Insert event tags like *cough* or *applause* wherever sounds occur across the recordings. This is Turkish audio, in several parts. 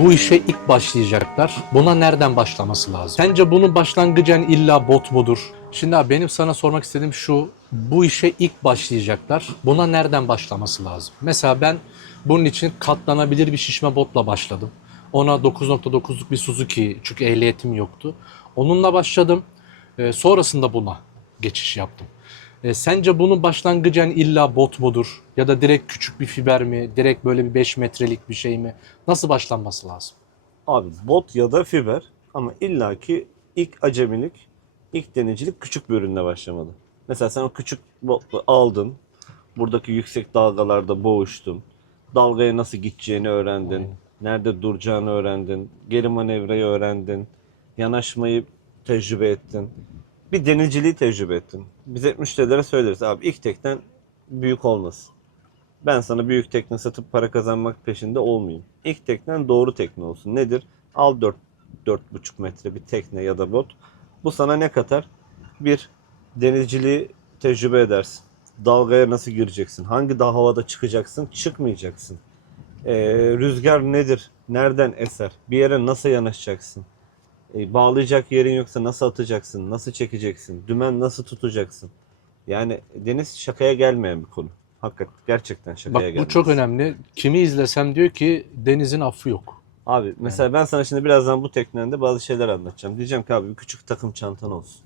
bu işe ilk başlayacaklar. Buna nereden başlaması lazım? Sence bunun başlangıcın illa bot mudur? Şimdi abi benim sana sormak istediğim şu. Bu işe ilk başlayacaklar. Buna nereden başlaması lazım? Mesela ben bunun için katlanabilir bir şişme botla başladım. Ona 9.9'luk bir Suzuki çünkü ehliyetim yoktu. Onunla başladım. Ee, sonrasında buna geçiş yaptım. E, sence bunun başlangıcın illa bot mudur? Ya da direkt küçük bir fiber mi? Direkt böyle bir 5 metrelik bir şey mi? Nasıl başlanması lazım? Abi bot ya da fiber ama illaki ilk acemilik, ilk deneyicilik küçük bir ürünle başlamalı. Mesela sen o küçük botlu aldın. Buradaki yüksek dalgalarda boğuştun. Dalgaya nasıl gideceğini öğrendin. Nerede duracağını öğrendin. Geri manevrayı öğrendin. Yanaşmayı tecrübe ettin. Bir deneyiciliği tecrübe ettin. Biz hep müşterilere söyleriz abi ilk teknen büyük olmasın. Ben sana büyük tekne satıp para kazanmak peşinde olmayayım. İlk teknen doğru tekne olsun. Nedir? Al 4 4,5 metre bir tekne ya da bot. Bu sana ne katar? Bir denizciliği tecrübe edersin. Dalgaya nasıl gireceksin? Hangi dağ havada çıkacaksın? Çıkmayacaksın. Ee, rüzgar nedir? Nereden eser? Bir yere nasıl yanaşacaksın? Ee, bağlayacak yerin yoksa nasıl atacaksın? Nasıl çekeceksin? Dümen nasıl tutacaksın? Yani deniz şakaya gelmeyen bir konu. Hakikaten gerçekten şakaya Bak gelmez. bu çok önemli. Kimi izlesem diyor ki denizin affı yok. Abi mesela ben sana şimdi birazdan bu teknende bazı şeyler anlatacağım. Diyeceğim ki abi bir küçük takım çantan olsun.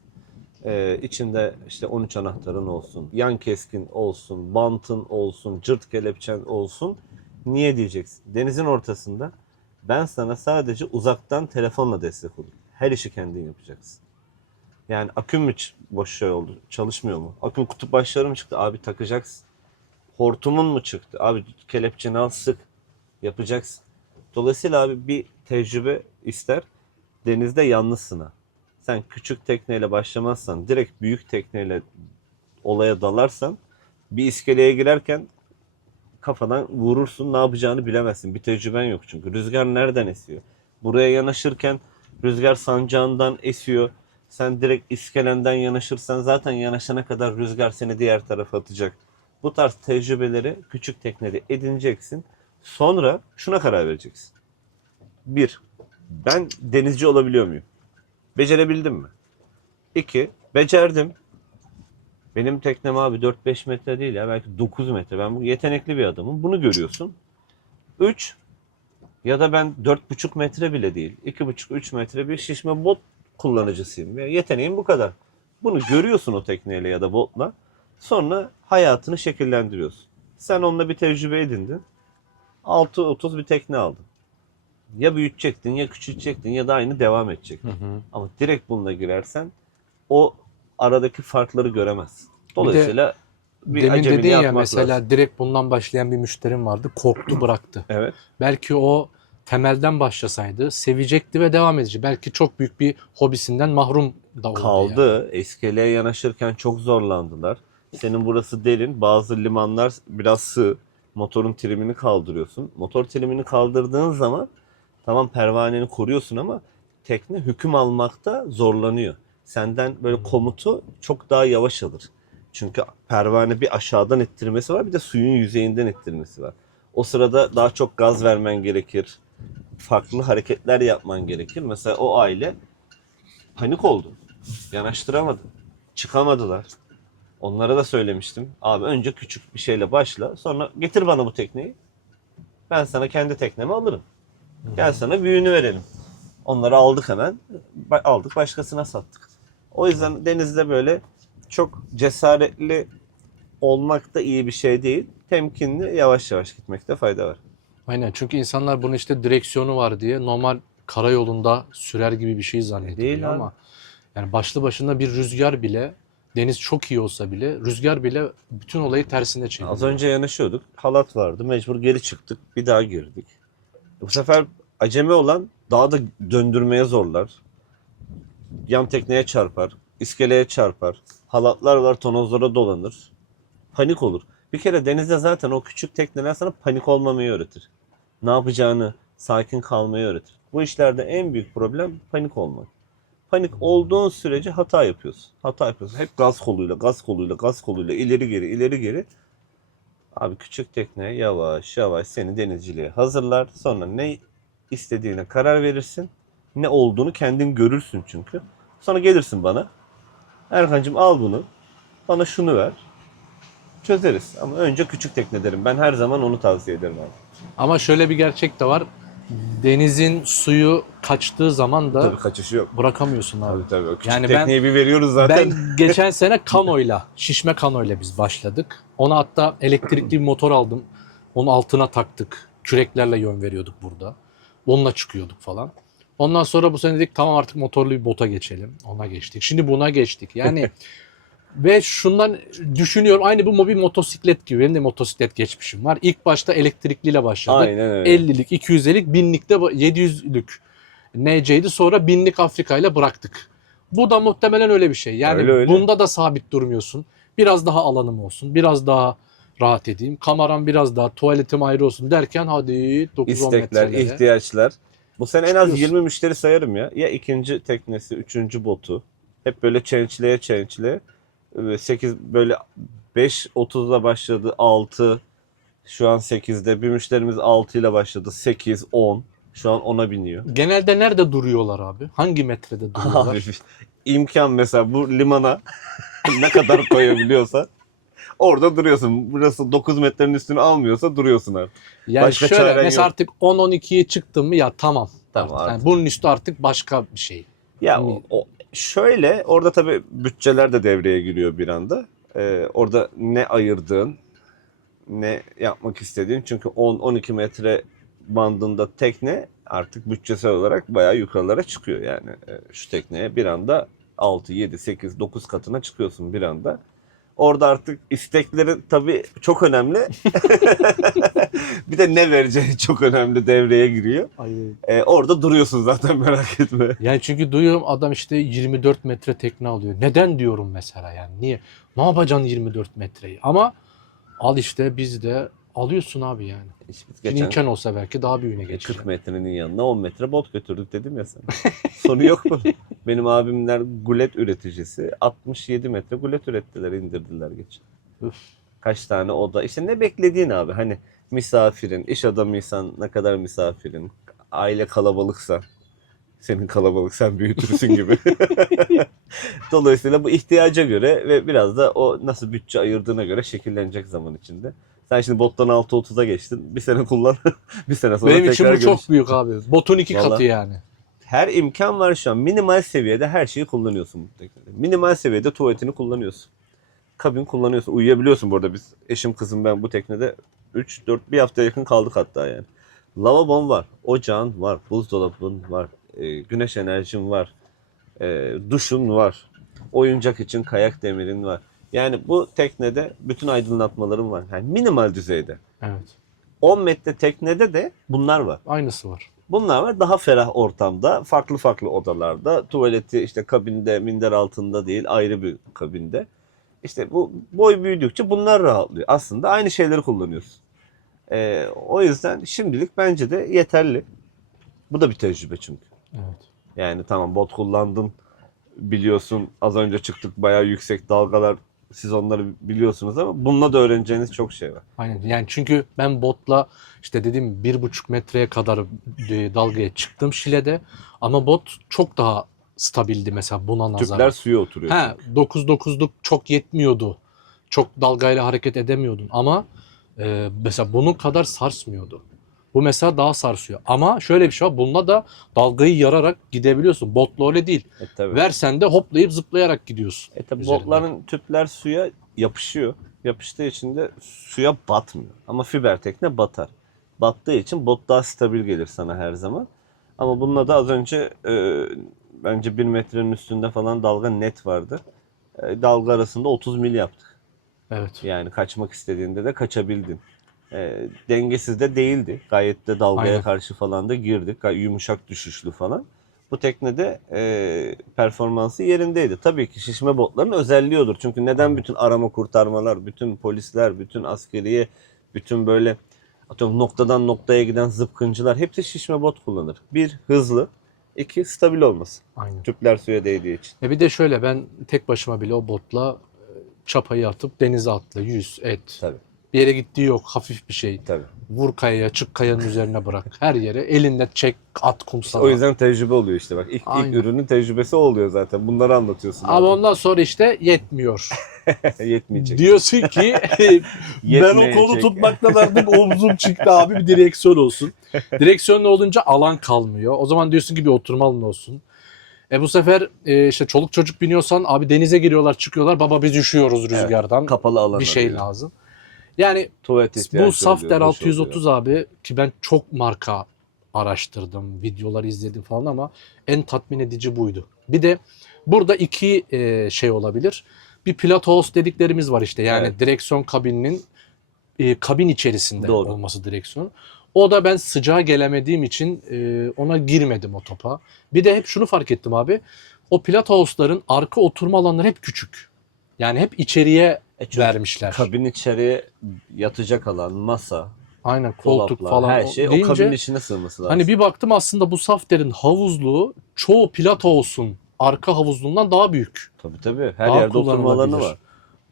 Ee, içinde işte 13 anahtarın olsun. Yan keskin olsun. Bantın olsun. Cırt kelepçen olsun. Niye diyeceksin? Denizin ortasında ben sana sadece uzaktan telefonla destek olurum. Her işi kendin yapacaksın. Yani aküm mü boş şey oldu? Çalışmıyor mu? Aküm kutup başları mı çıktı? Abi takacaksın. Hortumun mu çıktı? Abi kelepçeni al sık. Yapacaksın. Dolayısıyla abi bir tecrübe ister. Denizde yalnızsın ha. Sen küçük tekneyle başlamazsan, direkt büyük tekneyle olaya dalarsan bir iskeleye girerken kafadan vurursun ne yapacağını bilemezsin. Bir tecrüben yok çünkü. Rüzgar nereden esiyor? Buraya yanaşırken rüzgar sancağından esiyor. Sen direkt iskelenden yanaşırsan zaten yanaşana kadar rüzgar seni diğer tarafa atacak. Bu tarz tecrübeleri küçük teknede edineceksin. Sonra şuna karar vereceksin. Bir, ben denizci olabiliyor muyum? Becerebildim mi? İki, becerdim. Benim teknem abi 4-5 metre değil ya belki 9 metre. Ben bu yetenekli bir adamım. Bunu görüyorsun. 3 ya da ben 4,5 metre bile değil. 2,5-3 metre bir şişme bot kullanıcısıyım. Ve yeteneğim bu kadar. Bunu görüyorsun o tekneyle ya da botla. Sonra hayatını şekillendiriyorsun. Sen onunla bir tecrübe edindin. 6.30 bir tekne aldın. Ya büyütecektin ya küçültecektin ya da aynı devam edecektin. Ama direkt bununla girersen o aradaki farkları göremezsin. Dolayısıyla bir, Demin dedin ya mesela lazım. direkt bundan başlayan bir müşterim vardı. Korktu *clears throat* bıraktı. Evet. Belki o temelden başlasaydı sevecekti ve devam edecek. Belki çok büyük bir hobisinden mahrum da oldu. yani. kaldı. İskeleye yanaşırken çok zorlandılar. Senin burası derin. Bazı limanlar biraz sığ. Motorun trimini kaldırıyorsun. Motor trimini kaldırdığın zaman tamam pervaneni koruyorsun ama tekne hüküm almakta zorlanıyor. Senden böyle komutu çok daha yavaş alır. Çünkü pervane bir aşağıdan ittirmesi var bir de suyun yüzeyinden ittirmesi var. O sırada daha çok gaz vermen gerekir. Farklı hareketler yapman gerekir. Mesela o aile panik oldu. Yanaştıramadı. Çıkamadılar. Onlara da söylemiştim. Abi önce küçük bir şeyle başla. Sonra getir bana bu tekneyi. Ben sana kendi teknemi alırım. Gel sana büyüğünü verelim. Onları aldık hemen. Aldık başkasına sattık. O yüzden denizde böyle çok cesaretli olmak da iyi bir şey değil. Temkinli yavaş yavaş gitmekte fayda var. Aynen çünkü insanlar bunun işte direksiyonu var diye normal karayolunda sürer gibi bir şey zannediyor Değil abi. ama yani başlı başına bir rüzgar bile deniz çok iyi olsa bile rüzgar bile bütün olayı tersine çeviriyor. Az önce yanaşıyorduk. Halat vardı. Mecbur geri çıktık. Bir daha girdik. Bu sefer acemi olan daha da döndürmeye zorlar. Yan tekneye çarpar. iskeleye çarpar. Halatlar var tonozlara dolanır. Panik olur. Bir kere denizde zaten o küçük tekneler sana panik olmamayı öğretir. Ne yapacağını, sakin kalmayı öğretir. Bu işlerde en büyük problem panik olmak. Panik olduğun sürece hata yapıyorsun. Hata yapıyorsun. Hep gaz koluyla, gaz koluyla, gaz koluyla ileri geri, ileri geri. Abi küçük tekne yavaş yavaş seni denizciliğe hazırlar. Sonra ne istediğine karar verirsin. Ne olduğunu kendin görürsün çünkü. Sonra gelirsin bana. Erkancığım al bunu. Bana şunu ver. Çözeriz. Ama önce küçük tekne derim. Ben her zaman onu tavsiye ederim abi. Ama şöyle bir gerçek de var. Denizin suyu kaçtığı zaman da Tabii kaçışı yok. bırakamıyorsun abi. Tabii tabii. O küçük Yani ben- tekneyi bir veriyoruz zaten. Ben geçen sene kanoyla, şişme kanoyla biz başladık. Ona hatta elektrikli bir motor aldım. Onu altına taktık. Küreklerle yön veriyorduk burada. Onunla çıkıyorduk falan. Ondan sonra bu sene dedik tamam artık motorlu bir bota geçelim. Ona geçtik. Şimdi buna geçtik. Yani *laughs* ve şundan düşünüyorum aynı bu mobil motosiklet gibi. Benim de motosiklet geçmişim var. İlk başta elektrikliyle başladık. Aynen öyle. 50'lik, 250'lik, 1000'lik de 700'lük NC'ydi. Sonra 1000'lik Afrika ile bıraktık. Bu da muhtemelen öyle bir şey. Yani Öyle, öyle. bunda da sabit durmuyorsun. Biraz daha alanım olsun. Biraz daha rahat edeyim. Kameram biraz daha tuvaletim ayrı olsun derken hadi 9-10 İstekler, metrelere. ihtiyaçlar. Bu sene en az Çıkıyorsun. 20 müşteri sayarım ya. Ya ikinci teknesi, üçüncü botu. Hep böyle change'leye change'leye. 8 böyle 5.30'da başladı 6. Şu an 8'de. Bir müşterimiz 6 ile başladı. 8, 10. Şu an 10'a biniyor. Genelde nerede duruyorlar abi? Hangi metrede duruyorlar? Abi, *laughs* imkan mesela bu limana *laughs* ne kadar koyabiliyorsan orada duruyorsun. Burası 9 metrenin üstünü almıyorsa duruyorsun artık. Yani Başka şöyle çaren mesela yok. artık 10-12'ye çıktım mı ya tamam. Tamam Artık. Yani bunun üstü artık başka bir şey. Ya o, o- şöyle orada tabii bütçeler de devreye giriyor bir anda. Ee, orada ne ayırdığın, ne yapmak istediğin. Çünkü 10-12 metre bandında tekne artık bütçesel olarak bayağı yukarılara çıkıyor yani. Ee, şu tekneye bir anda 6, 7, 8, 9 katına çıkıyorsun bir anda. Orada artık istekleri tabii çok önemli. *laughs* bir de ne vereceği çok önemli devreye giriyor. Ee, orada duruyorsun zaten merak etme. Yani çünkü duyuyorum adam işte 24 metre tekne alıyor. Neden diyorum mesela yani niye? Ne yapacaksın 24 metreyi? Ama al işte biz de alıyorsun abi yani. İşte biz Geçen... geçen imkan olsa belki daha büyüğüne 40 geçecek. metrenin yanına 10 metre bot götürdük dedim ya sana. Sonu yok mu? *laughs* Benim abimler gulet üreticisi. 67 metre gulet ürettiler, indirdiler geçen. Üf. Kaç tane oda. İşte ne beklediğin abi. Hani misafirin, iş adamıysan ne kadar misafirin, aile kalabalıksa senin kalabalık sen büyütürsün gibi. *laughs* Dolayısıyla bu ihtiyaca göre ve biraz da o nasıl bütçe ayırdığına göre şekillenecek zaman içinde. Sen şimdi bottan 6.30'a geçtin. Bir sene kullan. *laughs* bir sene sonra Benim için tekrar bu çok görüş. büyük abi. Botun iki Vallahi. katı yani. Her imkan var şu an. Minimal seviyede her şeyi kullanıyorsun bu teknede. Minimal seviyede tuvaletini kullanıyorsun. Kabin kullanıyorsun. Uyuyabiliyorsun bu arada biz. Eşim kızım ben bu teknede 3-4 bir haftaya yakın kaldık hatta yani. Lavabon var. Ocağın var. Buzdolabın var. e, güneş enerjin var. e, duşun var. Oyuncak için kayak demirin var. Yani bu teknede bütün aydınlatmaların var. Yani minimal düzeyde. Evet. 10 metre teknede de bunlar var. Aynısı var. Bunlar var daha ferah ortamda, farklı farklı odalarda. Tuvaleti işte kabinde, minder altında değil, ayrı bir kabinde. İşte bu boy büyüdükçe bunlar rahatlıyor. Aslında aynı şeyleri kullanıyorsun. Ee, o yüzden şimdilik bence de yeterli. Bu da bir tecrübe çünkü. Evet. Yani tamam bot kullandın, biliyorsun. Az önce çıktık bayağı yüksek dalgalar. Siz onları biliyorsunuz ama bununla da öğreneceğiniz çok şey var. Aynen. Yani çünkü ben botla işte dediğim bir buçuk metreye kadar e, dalgaya çıktım Şile'de. Ama bot çok daha stabildi mesela buna nazaran. Tüpler suya oturuyor. He, 9-9'luk çok yetmiyordu. Çok dalgayla hareket edemiyordun ama e, mesela bunun kadar sarsmıyordu. Bu mesela daha sarsıyor. Ama şöyle bir şey var. Bununla da dalgayı yararak gidebiliyorsun. Botla öyle değil. E, tabii. Versen de hoplayıp zıplayarak gidiyorsun. E tabi üzerinde. botların tüpler suya yapışıyor. Yapıştığı için de suya batmıyor. Ama fiber tekne batar. Battığı için bot daha stabil gelir sana her zaman. Ama bununla da az önce e, bence bir metrenin üstünde falan dalga net vardı. E, dalga arasında 30 mil yaptık. Evet. Yani kaçmak istediğinde de kaçabildin. E, dengesiz de değildi. Gayet de dalgaya Aynen. karşı falan da girdik. Yumuşak düşüşlü falan. Bu teknede e, performansı yerindeydi. Tabii ki şişme botların özelliği odur. Çünkü neden bütün arama kurtarmalar, bütün polisler, bütün askeriye, bütün böyle atıyorum noktadan noktaya giden zıpkıncılar hepsi şişme bot kullanır. Bir, hızlı. iki stabil olması. Aynen. Tüpler suya değdiği için. E bir de şöyle ben tek başıma bile o botla e, çapayı atıp denize atla, yüz, et. Tabii. Bir yere gittiği yok. Hafif bir şey. Tabii. Vur kayaya, çık kayanın üzerine bırak. Her yere elinde çek, at kumsala. O yüzden tecrübe oluyor işte bak. İlk, Aynen. ilk ürünün tecrübesi oluyor zaten. Bunları anlatıyorsun. Ama ondan sonra işte yetmiyor. *laughs* Yetmeyecek. Diyorsun ki *laughs* ben o kolu tutmaktan artık omzum çıktı abi bir direksiyon olsun. Direksiyonlu olunca alan kalmıyor. O zaman diyorsun ki bir oturma alanı olsun. E bu sefer e, işte çoluk çocuk biniyorsan abi denize giriyorlar çıkıyorlar baba biz üşüyoruz rüzgardan. Kapalı alan bir şey arıyor. lazım. Yani Tuvalet bu ihtiyacı Safter oluyor, boş 630 oluyor. abi ki ben çok marka araştırdım, videolar izledim falan ama en tatmin edici buydu. Bir de burada iki e, şey olabilir. Bir Pilatos dediklerimiz var işte yani Evet. direksiyon kabininin e, kabin içerisinde Doğru. olması direksiyon. O da ben sıcağa gelemediğim için e, ona girmedim o topa. Bir de hep şunu fark ettim abi. O Pilatos'ların arka oturma alanları hep küçük. Yani hep içeriye E çünkü vermişler. Kabin içeriye yatacak alan, masa, Aynen koltuk dolaplar, falan her o şey o deyince, kabinin içine sığması lazım. Hani bir baktım aslında bu Safter'in havuzluğu çoğu Pilatos'un arka havuzluğundan daha büyük. Tabii tabii. Her Daha yerde oturma alanı kullanılabilir. var.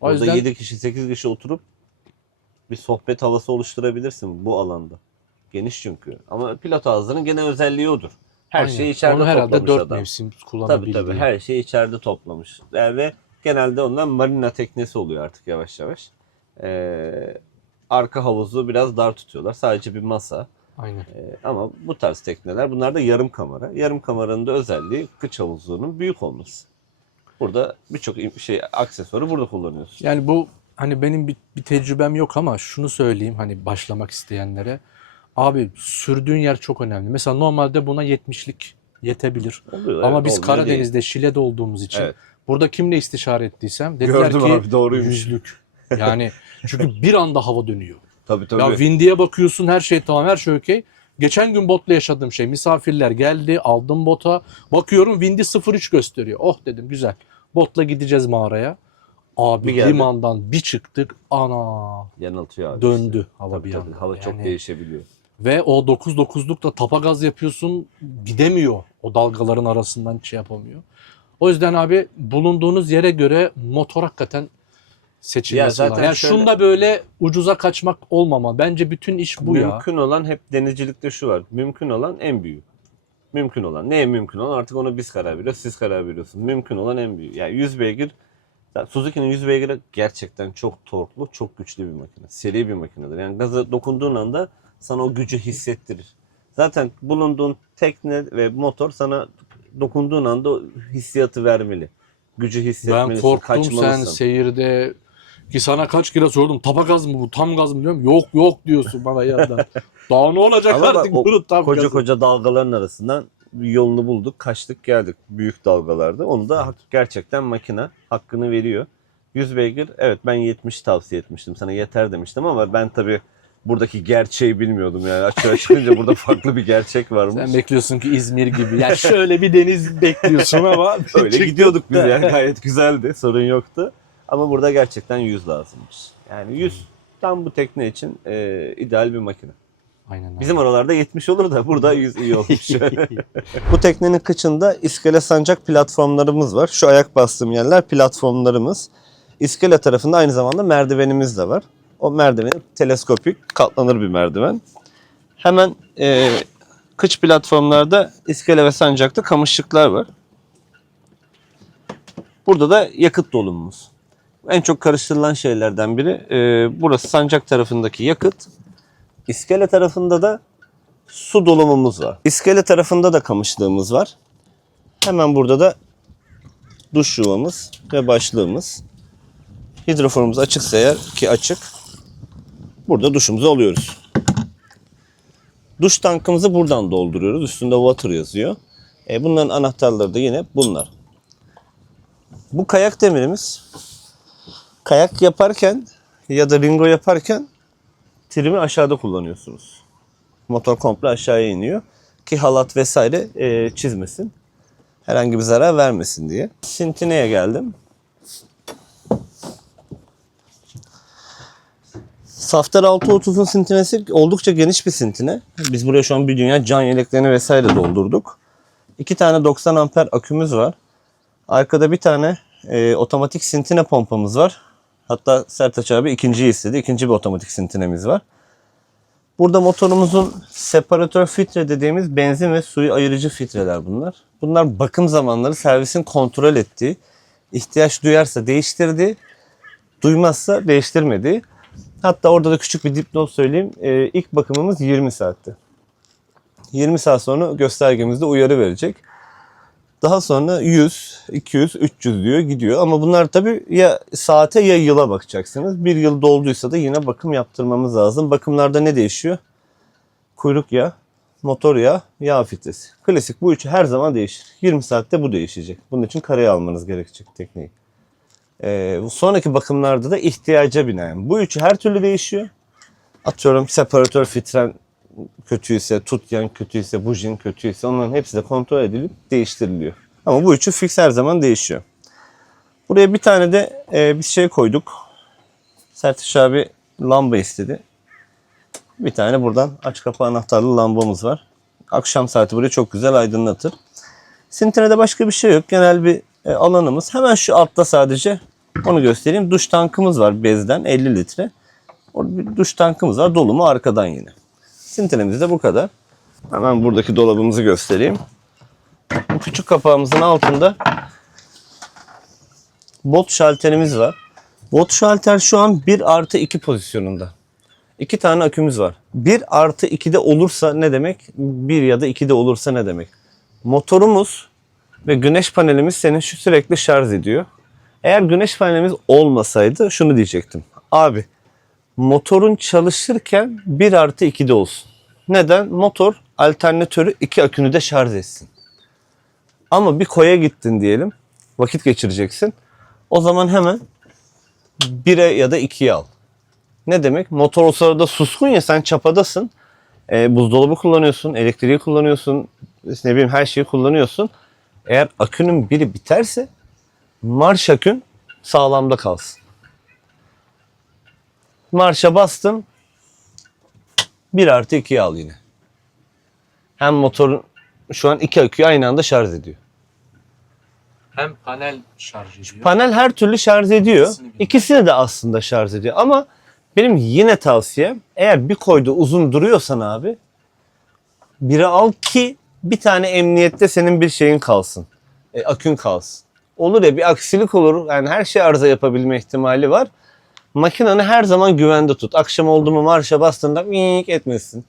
O Orada yüzden 7 kişi 8 kişi oturup bir sohbet havası oluşturabilirsin bu alanda. Geniş çünkü. Ama pilot ağızlarının gene özelliği odur. Her aynen. şeyi içeride Onu herhalde toplamış dört adam. mevsim Tabii kullanabildiği. tabii her şeyi içeride toplamış. Yani ve genelde ondan marina teknesi oluyor artık yavaş yavaş. Ee, arka havuzu biraz dar tutuyorlar. Sadece bir masa. Aynen. Ee, ama bu tarz tekneler bunlar da yarım kamera. Yarım kameranın da özelliği kıç havuzluğunun büyük olması. Burada birçok şey aksesuarı burada kullanıyorsun. Yani bu hani benim bir, bir tecrübem yok ama şunu söyleyeyim hani başlamak isteyenlere. Abi sürdüğün yer çok önemli. Mesela normalde buna 70'lik yetebilir. Oluyor, Ama evet, biz Karadeniz'de, Şile'de olduğumuz için Evet. Burada kimle istişare ettiysem dediler Gördüm ki abi, doğruymuş. yüzlük. *laughs* Yani çünkü bir anda hava dönüyor. Tabii tabii. Ya Windy'ye bakıyorsun her şey tamam her şey okey. Geçen gün botla yaşadığım şey misafirler geldi aldım bota bakıyorum Windy 03 gösteriyor. Oh dedim güzel botla gideceğiz mağaraya. Abi Bir geldi. limandan bir çıktık ana Yanıltıyor abi. döndü hava Tabii bir tabii, anda. Hava çok Yani- değişebiliyor. Ve o 9-9'lukta tapa gaz yapıyorsun gidemiyor. O dalgaların arasından şey yapamıyor. O yüzden abi bulunduğunuz yere göre motor hakikaten seçilmesi Ya zaten lazım. Yani şöyle- şunda böyle ucuza kaçmak olmama. Bence bütün iş bu ya. mümkün olan hep denizcilikte şu var. Mümkün olan en büyüğü. Mümkün olan. Neye mümkün olan? Artık ona biz karar veriyoruz. Siz karar veriyorsunuz. Mümkün olan en büyüğü. Yani 100 beygir Suzuki'nin 100 beygiri gerçekten çok torklu, çok güçlü bir makine. Seri bir makinedir. Yani gaza dokunduğun anda sana o gücü hissettirir. Zaten bulunduğun tekne ve motor sana dokunduğun anda hissiyatı vermeli. Gücü hissetmelisin, Ben korktum sen kaçmalısın. seyirde ki sana kaç kere sordum tapa gaz mı bu tam gaz mı diyorum yok yok diyorsun bana yerden. *laughs* Daha ne olacak Ama bak, artık o bunun tam koca gazı. koca dalgaların arasından yolunu bulduk. Kaçtık geldik büyük dalgalarda. Onu da hak- gerçekten makine hakkını veriyor. 100 beygir evet ben 70 tavsiye etmiştim. Sana yeter demiştim ama ben tabii buradaki gerçeği bilmiyordum yani. Açığa çıkınca burada *laughs* farklı bir gerçek varmış. Sen bekliyorsun ki İzmir gibi. Ya şöyle bir deniz bekliyorsun ama *laughs* Öyle gidiyorduk biz yani *laughs* gayet güzeldi. Sorun yoktu. Ama burada gerçekten 100 lazımmış. Yani 100 tam bu tekne için e, ideal bir makine. Aynen öyle. Bizim oralarda 70 olur da burada 100 iyi olmuş. Bu teknenin kıçında iskele sancak platformlarımız var. Şu ayak bastığım yerler platformlarımız. İskele tarafında aynı zamanda merdivenimiz de var. O merdiveni teleskopik katlanır bir merdiven. Hemen e, kıç platformlarda iskele ve sancakta kamışlıklar var. Burada da yakıt dolumumuz. En çok karıştırılan şeylerden biri e, burası sancak tarafındaki yakıt. İskele tarafında da su dolumumuz var. İskele tarafında da kamışlığımız var. Hemen burada da duş yuvamız ve başlığımız. Hidroforumuz açıksa eğer ki açık. Burada duşumuzu alıyoruz. Duş tankımızı buradan dolduruyoruz. Üstünde water yazıyor. E, bunların anahtarları da yine bunlar. Bu kayak demirimiz kayak yaparken ya da ringo yaparken trimi aşağıda kullanıyorsunuz. Motor komple aşağıya iniyor ki halat vesaire e, çizmesin. Herhangi bir zarar vermesin diye. Sintine'ye geldim. Safter 630'un sintinesi oldukça geniş bir sintine. Biz buraya şu an bir dünya can yeleklerini vesaire doldurduk. İki tane 90 amper akümüz var. Arkada bir tane e, otomatik sintine pompamız var. Hatta Sertaç abi ikinciyi istedi. İkinci bir otomatik sintinemiz var. Burada motorumuzun separatör filtre dediğimiz benzin ve suyu ayırıcı filtreler bunlar. Bunlar bakım zamanları servisin kontrol ettiği, ihtiyaç duyarsa değiştirdiği, duymazsa değiştirmediği. Hatta orada da küçük bir dipnot söyleyeyim. Ee, ilk bakımımız 20 saatti. 20 saat sonra göstergemizde uyarı verecek. Daha sonra 100, 200, 300 diyor gidiyor. Ama bunlar tabii ya saate ya yıla bakacaksınız. Bir yıl dolduysa da yine bakım yaptırmamız lazım. Bakımlarda ne değişiyor? Kuyruk yağı, motor yağı, yağ filtresi. Klasik bu üçü her zaman değişir. 20 saatte bu değişecek. Bunun için karaya almanız gerekecek tekneyi. Bu sonraki bakımlarda da ihtiyaca binaen. Bu üçü her türlü değişiyor. Atıyorum separatör filtren kötüyse, tutyan kötüyse, bujin kötüyse onların hepsi de kontrol edilip değiştiriliyor. Ama bu üçü fix her zaman değişiyor. Buraya bir tane de e, bir şey koyduk. Sertiş abi lamba istedi. Bir tane buradan aç kapı anahtarlı lambamız var. Akşam saati burayı çok güzel aydınlatır. Sintine'de başka bir şey yok. Genel bir e, alanımız. Hemen şu altta sadece onu göstereyim. Duş tankımız var bezden 50 litre. Orada bir duş tankımız var. Dolu mu arkadan yine. Sintiremiz de bu kadar. Hemen buradaki dolabımızı göstereyim. Bu küçük kapağımızın altında bot şalterimiz var. Bot şalter şu an 1 artı 2 pozisyonunda. İki tane akümüz var. 1 artı 2'de olursa ne demek? 1 ya da 2'de olursa ne demek? Motorumuz ve güneş panelimiz seni şu sürekli şarj ediyor. Eğer güneş panelimiz olmasaydı şunu diyecektim. Abi motorun çalışırken 1 artı 2'de olsun. Neden? Motor alternatörü iki akünü de şarj etsin. Ama bir koya gittin diyelim. Vakit geçireceksin. O zaman hemen 1'e ya da 2'ye al. Ne demek? Motor o sırada suskun ya sen çapadasın. E, buzdolabı kullanıyorsun, elektriği kullanıyorsun, ne bileyim her şeyi kullanıyorsun. Eğer akünün biri biterse marş akün sağlamda kalsın. Marşa bastın 1 artı 2'ye al yine. Hem motorun şu an iki aküyü aynı anda şarj ediyor. Hem panel şarj ediyor. Panel her türlü şarj ediyor. İkisini. İkisini de aslında şarj ediyor. Ama benim yine tavsiyem eğer bir koyda uzun duruyorsan abi biri al ki bir tane emniyette senin bir şeyin kalsın. E, akün kalsın. Olur ya bir aksilik olur. Yani her şey arıza yapabilme ihtimali var. Makinanı her zaman güvende tut. Akşam oldu mu marşa bastığında mik etmesin.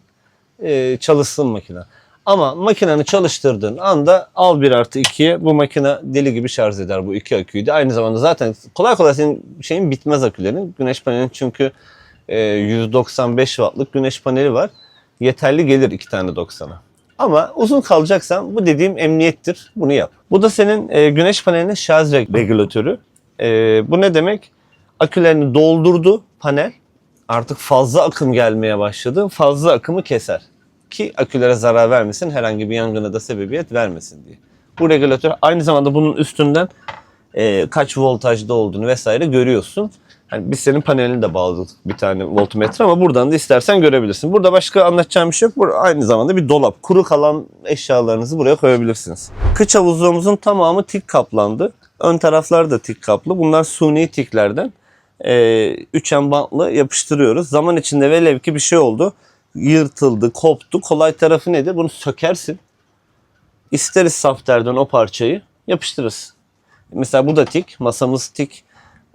E, çalışsın makine. Ama makinanı çalıştırdığın anda al 1 artı 2'ye bu makine deli gibi şarj eder bu iki aküyü de. Aynı zamanda zaten kolay kolay senin şeyin bitmez akülerin. Güneş panelinin çünkü e, 195 wattlık güneş paneli var. Yeterli gelir iki tane 90'a. Ama uzun kalacaksan bu dediğim emniyettir. Bunu yap. Bu da senin e, güneş panelinin şarj reg- regülatörü. E, bu ne demek? Akülerini doldurdu panel. Artık fazla akım gelmeye başladı. Fazla akımı keser. Ki akülere zarar vermesin, herhangi bir yangına da sebebiyet vermesin diye. Bu regülatör aynı zamanda bunun üstünden e, kaç voltajda olduğunu vesaire görüyorsun. Hani biz senin panelini de bağladık bir tane voltmetre ama buradan da istersen görebilirsin. Burada başka anlatacağım bir şey yok. Burada aynı zamanda bir dolap. Kuru kalan eşyalarınızı buraya koyabilirsiniz. Kıç havuzluğumuzun tamamı tik kaplandı. Ön taraflar da tik kaplı. Bunlar suni tiklerden. E, üçen bantlı yapıştırıyoruz. Zaman içinde velev ki bir şey oldu. Yırtıldı, koptu. Kolay tarafı nedir? Bunu sökersin. İsteriz safterden o parçayı yapıştırırız. Mesela bu da tik, masamız tik.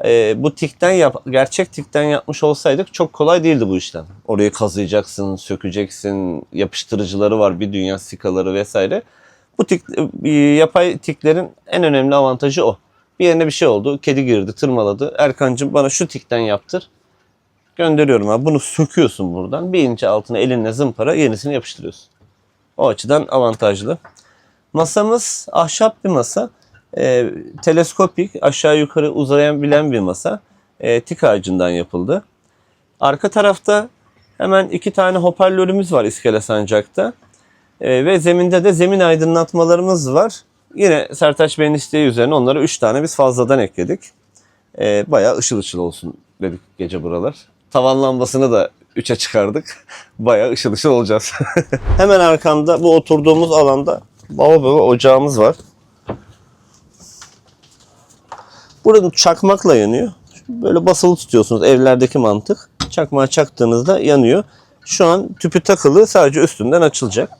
Ee, bu tikten yap, gerçek tikten yapmış olsaydık çok kolay değildi bu işlem. Orayı kazıyacaksın, sökeceksin, yapıştırıcıları var, bir dünya sikaları vesaire. Bu tik, e, yapay tiklerin en önemli avantajı o. Bir yerine bir şey oldu, kedi girdi, tırmaladı. Erkancığım bana şu tikten yaptır. Gönderiyorum abi. Bunu söküyorsun buradan. Bir inç altına elinle zımpara yenisini yapıştırıyorsun. O açıdan avantajlı. Masamız ahşap bir masa. Ee, teleskopik aşağı yukarı uzayabilen bir masa. Ee, tik ağacından yapıldı. Arka tarafta hemen iki tane hoparlörümüz var iskele sancakta. Ee, ve zeminde de zemin aydınlatmalarımız var. Yine Sertaç Bey'in isteği üzerine onlara üç tane biz fazladan ekledik. Ee, bayağı ışıl ışıl olsun dedik gece buralar. Tavan lambasını da 3'e çıkardık. *laughs* Bayağı ışıl ışıl olacağız. *laughs* Hemen arkamda bu oturduğumuz alanda baba baba ocağımız var. Burada çakmakla yanıyor. Böyle basılı tutuyorsunuz evlerdeki mantık. Çakmağı çaktığınızda yanıyor. Şu an tüpü takılı sadece üstünden açılacak.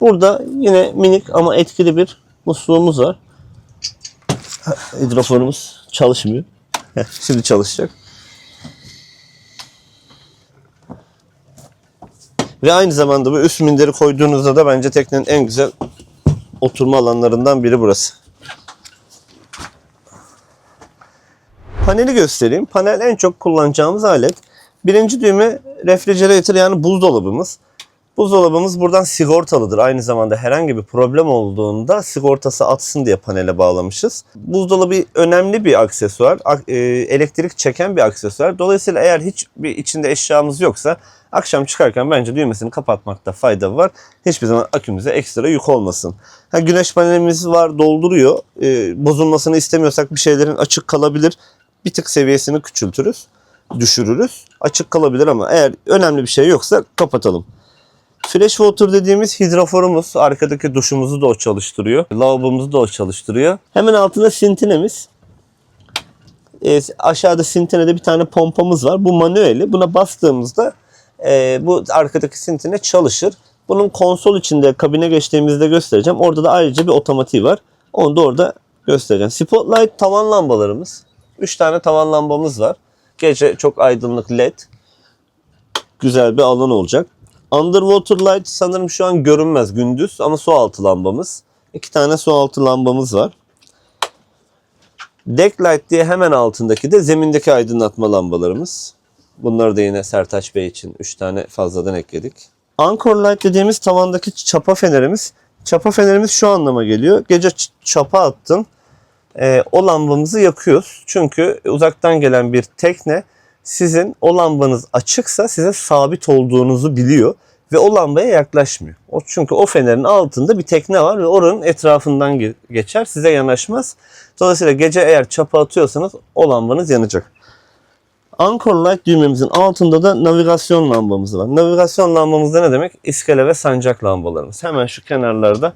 Burada yine minik ama etkili bir musluğumuz var. Hidrofonumuz çalışmıyor. Şimdi çalışacak. Ve aynı zamanda bu üst minderi koyduğunuzda da bence teknenin en güzel oturma alanlarından biri burası. Paneli göstereyim. Panel en çok kullanacağımız alet. Birinci düğme refrigerator yani buzdolabımız. Buzdolabımız buradan sigortalıdır. Aynı zamanda herhangi bir problem olduğunda sigortası atsın diye panele bağlamışız. Buzdolabı önemli bir aksesuar. Ak- e, Elektrik çeken bir aksesuar. Dolayısıyla eğer hiç bir içinde eşyamız yoksa akşam çıkarken bence düğmesini kapatmakta fayda var. Hiçbir zaman akümüze ekstra yük olmasın. Ha, güneş panelimiz var dolduruyor. E, bozulmasını istemiyorsak bir şeylerin açık kalabilir. Bir tık seviyesini küçültürüz. Düşürürüz. Açık kalabilir ama eğer önemli bir şey yoksa kapatalım. Fresh water dediğimiz hidroforumuz. Arkadaki duşumuzu da o çalıştırıyor. Lavabomuzu da o çalıştırıyor. Hemen altında sintinemiz. Ee, aşağıda sintinede bir tane pompamız var. Bu manueli. Buna bastığımızda e, bu arkadaki sintine çalışır. Bunun konsol içinde kabine geçtiğimizde göstereceğim. Orada da ayrıca bir otomatiği var. Onu da orada göstereceğim. Spotlight tavan lambalarımız. 3 tane tavan lambamız var. Gece çok aydınlık led. Güzel bir alan olacak. Underwater light sanırım şu an görünmez gündüz ama su altı lambamız. İki tane su altı lambamız var. Deck light diye hemen altındaki de zemindeki aydınlatma lambalarımız. Bunları da yine Sertaç Bey için 3 tane fazladan ekledik. Anchor light dediğimiz tavandaki çapa fenerimiz. Çapa fenerimiz şu anlama geliyor. Gece çapa attın. Ee, o lambamızı yakıyoruz. Çünkü uzaktan gelen bir tekne sizin o lambanız açıksa size sabit olduğunuzu biliyor ve o lambaya yaklaşmıyor. O çünkü o fenerin altında bir tekne var ve oranın etrafından ge- geçer, size yanaşmaz. Dolayısıyla gece eğer çapa atıyorsanız o lambanız yanacak. Anchor Light düğmemizin altında da navigasyon lambamız var. Navigasyon lambamız da ne demek? İskele ve sancak lambalarımız. Hemen şu kenarlarda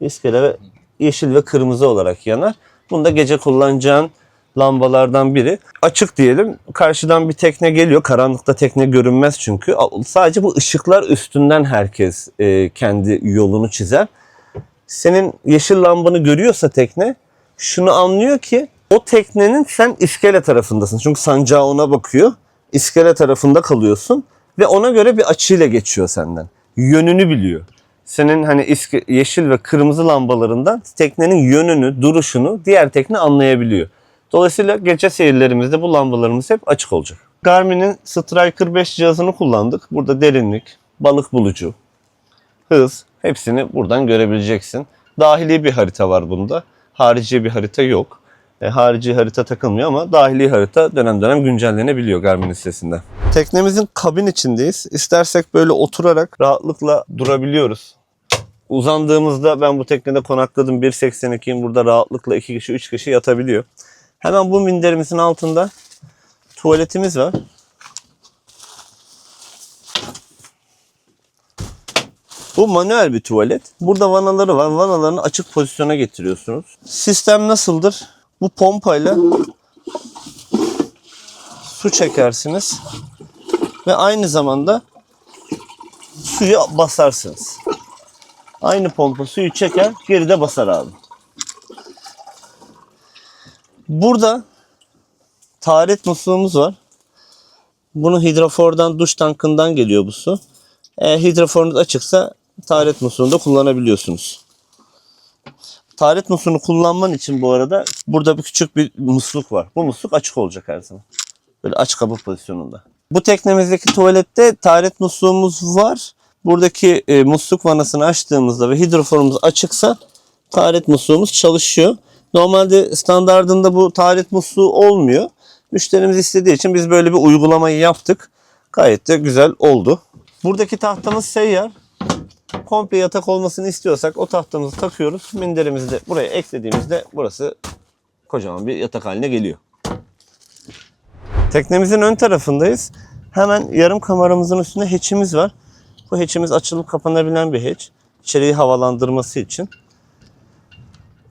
iskele ve yeşil ve kırmızı olarak yanar. Bunda gece kullanacağın lambalardan biri. Açık diyelim. Karşıdan bir tekne geliyor. Karanlıkta tekne görünmez çünkü. Sadece bu ışıklar üstünden herkes e, kendi yolunu çizer. Senin yeşil lambanı görüyorsa tekne şunu anlıyor ki o teknenin sen iskele tarafındasın. Çünkü sancağı ona bakıyor. İskele tarafında kalıyorsun ve ona göre bir açıyla geçiyor senden. Yönünü biliyor senin hani yeşil ve kırmızı lambalarından teknenin yönünü, duruşunu diğer tekne anlayabiliyor. Dolayısıyla gece seyirlerimizde bu lambalarımız hep açık olacak. Garmin'in Striker 5 cihazını kullandık. Burada derinlik, balık bulucu, hız hepsini buradan görebileceksin. Dahili bir harita var bunda. Harici bir harita yok. E, harici harita takılmıyor ama dahili harita dönem dönem güncellenebiliyor Garmin'in sitesinden. Teknemizin kabin içindeyiz. İstersek böyle oturarak rahatlıkla durabiliyoruz. Uzandığımızda ben bu teknede konakladım 1.82'yim. Burada rahatlıkla 2 kişi 3 kişi yatabiliyor. Hemen bu minderimizin altında tuvaletimiz var. Bu manuel bir tuvalet. Burada vanaları var. Vanalarını açık pozisyona getiriyorsunuz. Sistem nasıldır? Bu pompayla su çekersiniz ve aynı zamanda suya basarsınız. Aynı pompa suyu çeker, geride basar abi. Burada taharet musluğumuz var. Bunu hidrofordan, duş tankından geliyor bu su. Eğer hidroforunuz açıksa taharet musluğunu da kullanabiliyorsunuz. Taharet musluğunu kullanman için bu arada burada bir küçük bir musluk var. Bu musluk açık olacak her zaman. Böyle aç kapı pozisyonunda. Bu teknemizdeki tuvalette taharet musluğumuz var. Buradaki e, musluk vanasını açtığımızda ve hidroforumuz açıksa taharet musluğumuz çalışıyor. Normalde standardında bu taharet musluğu olmuyor. Müşterimiz istediği için biz böyle bir uygulamayı yaptık. Gayet de güzel oldu. Buradaki tahtamız seyyar. Komple yatak olmasını istiyorsak o tahtamızı takıyoruz. Minderimizi de buraya eklediğimizde burası kocaman bir yatak haline geliyor. Teknemizin ön tarafındayız. Hemen yarım kameramızın üstünde hatch'imiz var. Bu hatch'imiz açılıp kapanabilen bir hatch. İçeriği havalandırması için.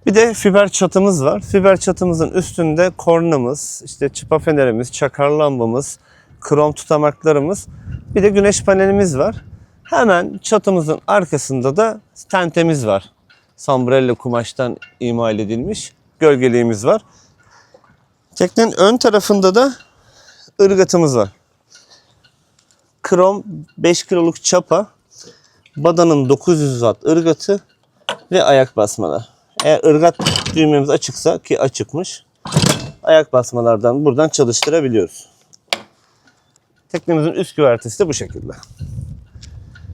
Bir de fiber çatımız var. Fiber çatımızın üstünde kornamız, işte çıpa fenerimiz, çakar lambamız, krom tutamaklarımız. Bir de güneş panelimiz var. Hemen çatımızın arkasında da tentemiz var. Sambrello kumaştan imal edilmiş gölgeliğimiz var. Teknenin ön tarafında da ırgatımız var. Krom 5 kiloluk çapa, badanın 900 watt ırgatı ve ayak basmalar. Eğer ırgat düğmemiz açıksa ki açıkmış, ayak basmalardan buradan çalıştırabiliyoruz. Teknemizin üst güvertesi de bu şekilde.